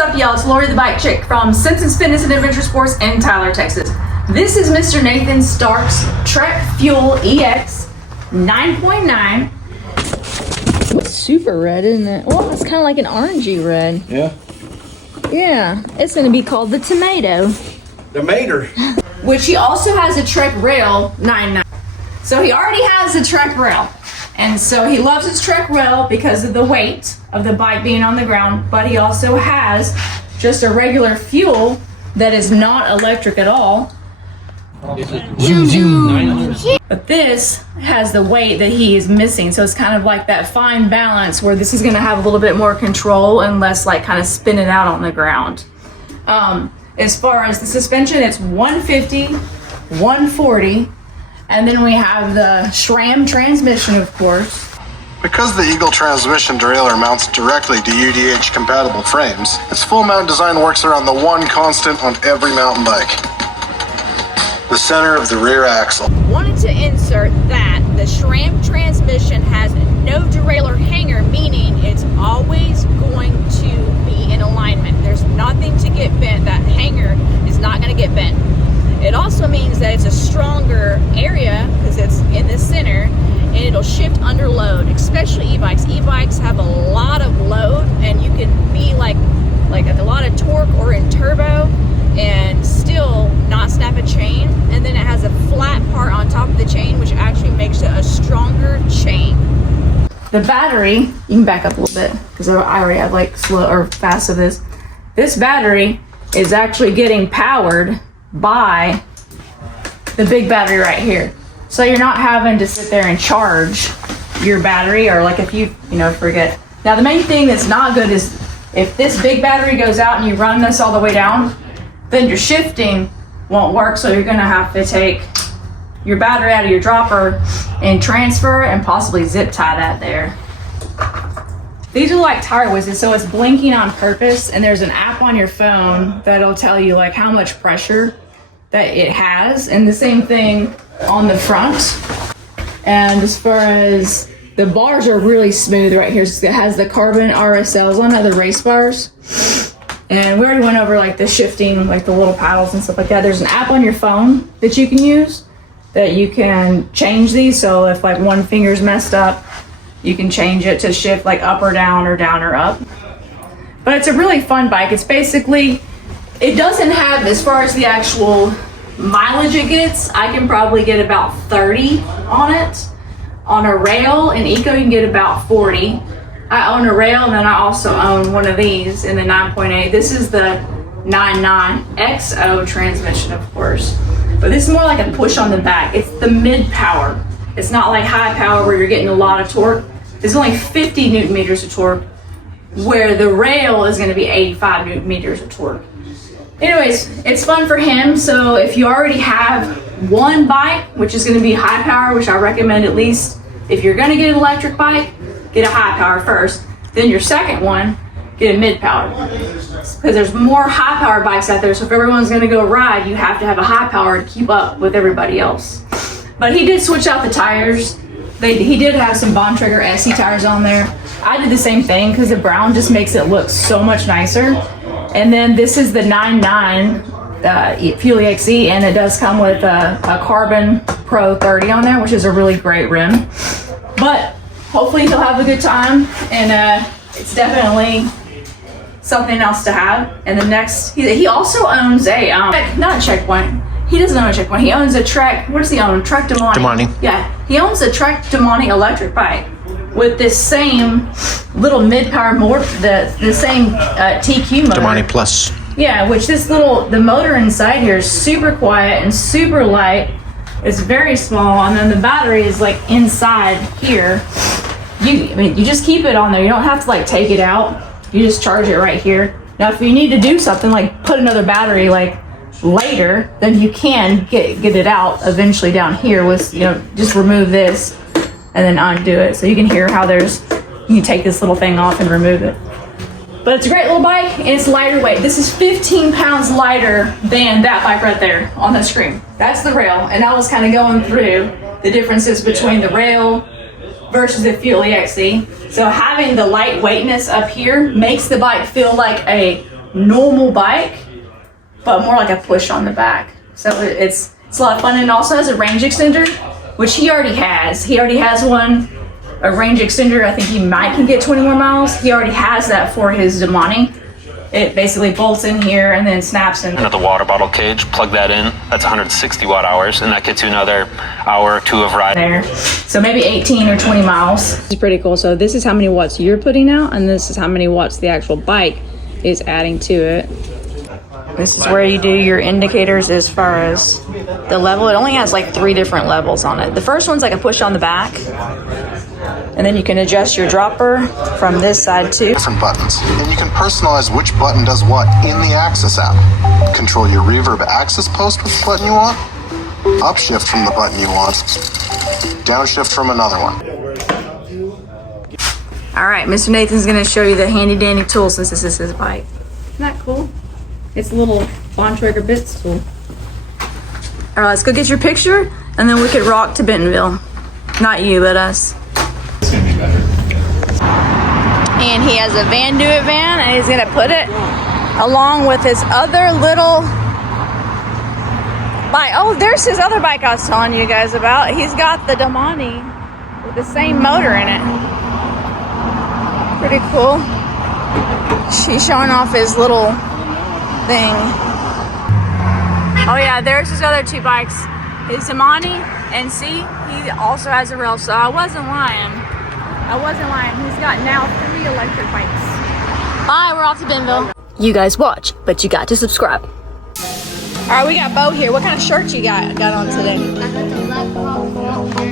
What's up, y'all? It's Lori the Bike Chick from Simpsons Fitness and Adventure Sports in Tyler, Texas. This is Mr. Nathan Stark's Trek Fuel EXe 9.9. It's super red, isn't it? Well, it's kind of like an orangey red. Yeah. Yeah, it's going to be called the Tomato. Tomato. Which he also has a Trek Rail 9.9. So he already has a Trek Rail. And so he loves his Trek Rail because of the weight of the bike being on the ground, but he also has just a regular fuel that is not electric at all. But this has the weight that he is missing, so it's kind of like that fine balance where this is going to have a little bit more control and less like kind of spinning out on the ground. As far as the suspension, it's 150, 140, and then we have the SRAM transmission, of course. Because the Eagle transmission derailleur mounts directly to UDH compatible frames, its full mount design works around the one constant on every mountain bike: the center of the rear axle. Wanted to insert that the SRAM transmission has no derailleur hanger, meaning it's always going to be in alignment. There's nothing to get bent. That hanger is not going to get bent. It also means that it's a stronger area because it's in the center, and it'll shift under load, especially e-bikes. E-bikes have a lot of load, and you can be like a lot of torque or in turbo and still not snap a chain. And then it has a flat part on top of the chain, which actually makes it a stronger chain. The battery, you can back up a little bit because I already have like slow or fast of this. This battery is actually getting powered by the big battery right here. So you're not having to sit there and charge your battery, or like if you forget. Now the main thing that's not good is if this big battery goes out and you run this all the way down, then your shifting won't work, so you're gonna have to take your battery out of your dropper and transfer and possibly zip tie that there. These are like tire whizzes, so it's blinking on purpose, and there's an app on your phone that'll tell you like how much pressure that it has, and the same thing on the front. And as far as the bars are really smooth right here, so it has the carbon RSLs on it, the race bars. And we already went over like the shifting, like the little paddles and stuff like that. There's an app on your phone that you can use that you can change these, so if like one finger's messed up, you can change it to shift like up or down or up. But it's a really fun bike. It's basically, it doesn't have, as far as the actual mileage it gets, I can probably get about 30 on it. On a rail in Eco, you can get about 40. I own a rail, and then I also own one of these in the 9.8. This is the 9.9 XO transmission, of course. But this is more like a push on the back. It's the mid power. It's not like high power where you're getting a lot of torque. There's only 50 Newton meters of torque, where the rail is going to be 85 Newton meters of torque. Anyways, it's fun for him. So if you already have one bike, which is going to be high power, which I recommend at least if you're going to get an electric bike, get a high power first. Then your second one, get a mid power. Because there's more high power bikes out there. So if everyone's going to go ride, you have to have a high power to keep up with everybody else. But he did switch out the tires. He did have some Bontrager SE tires on there. I did the same thing because the brown just makes it look so much nicer. And then this is the 9.9 Fuel EXe, and it does come with a Carbon Pro 30 on there, which is a really great rim. But hopefully he'll have a good time, and it's definitely something else to have. And the next, he also owns a, not a Checkpoint. He doesn't own a Checkpoint. He owns a Trek, what does he own? Trek Damani. Yeah, he owns a Trek Damani electric bike with this same little mid-power motor, the same TQ motor. Damani Plus. Yeah, which the motor inside here is super quiet and super light. It's very small, and then the battery is like inside here. You just keep it on there. You don't have to like take it out. You just charge it right here. Now, if you need to do something like put another battery like later, then you can get it out eventually down here with, just remove this and then undo it. So you can hear how you can take this little thing off and remove it. But it's a great little bike, and it's lighter weight. This is 15 pounds lighter than that bike right there on the screen. That's the rail, and I was kind of going through the differences between the rail versus the Fuel EXe. So having the lightweightness up here makes the bike feel like a normal bike, but more like a push on the back. So it's a lot of fun, and it also has a range extender, which he already has. He already has one, a range extender. I think he might can get 20 more miles. He already has that for his Damani. It basically bolts in here and then snaps in. And the water bottle cage, plug that in. That's 160 watt hours, and that gets you another hour or two of ride. There. So maybe 18 or 20 miles. This is pretty cool. So this is how many watts you're putting out, and this is how many watts the actual bike is adding to it. This is where you do your indicators as far as the level. It only has like 3 different levels on it. The first one's like a push on the back, and then you can adjust your dropper from this side too. Different buttons, and you can personalize which button does what in the Axis app. Control your reverb axis post with the button you want, upshift from the button you want, downshift from another one. All right, Mr. Nathan's gonna show you the handy dandy tool since this is his bike. Isn't that cool? It's a little Bontrager bits tool. All right, let's go get your picture, and then we could rock to Bentonville. Not you, but us. It's gonna be better. And he has a Van Do-It van, and he's gonna put it along with his other little bike. Oh, there's his other bike I was telling you guys about. He's got the Damani with the same motor in it. Pretty cool. She's showing off his little thing. Oh yeah, there's his other 2 bikes. His Damani, and see, he also has a rail, so I wasn't lying. He's got now 3 electric bikes. Bye, we're off to Bentonville. You guys watch, but you got to subscribe. All right, we got Bo here. What kind of shirt you got on today? I have the black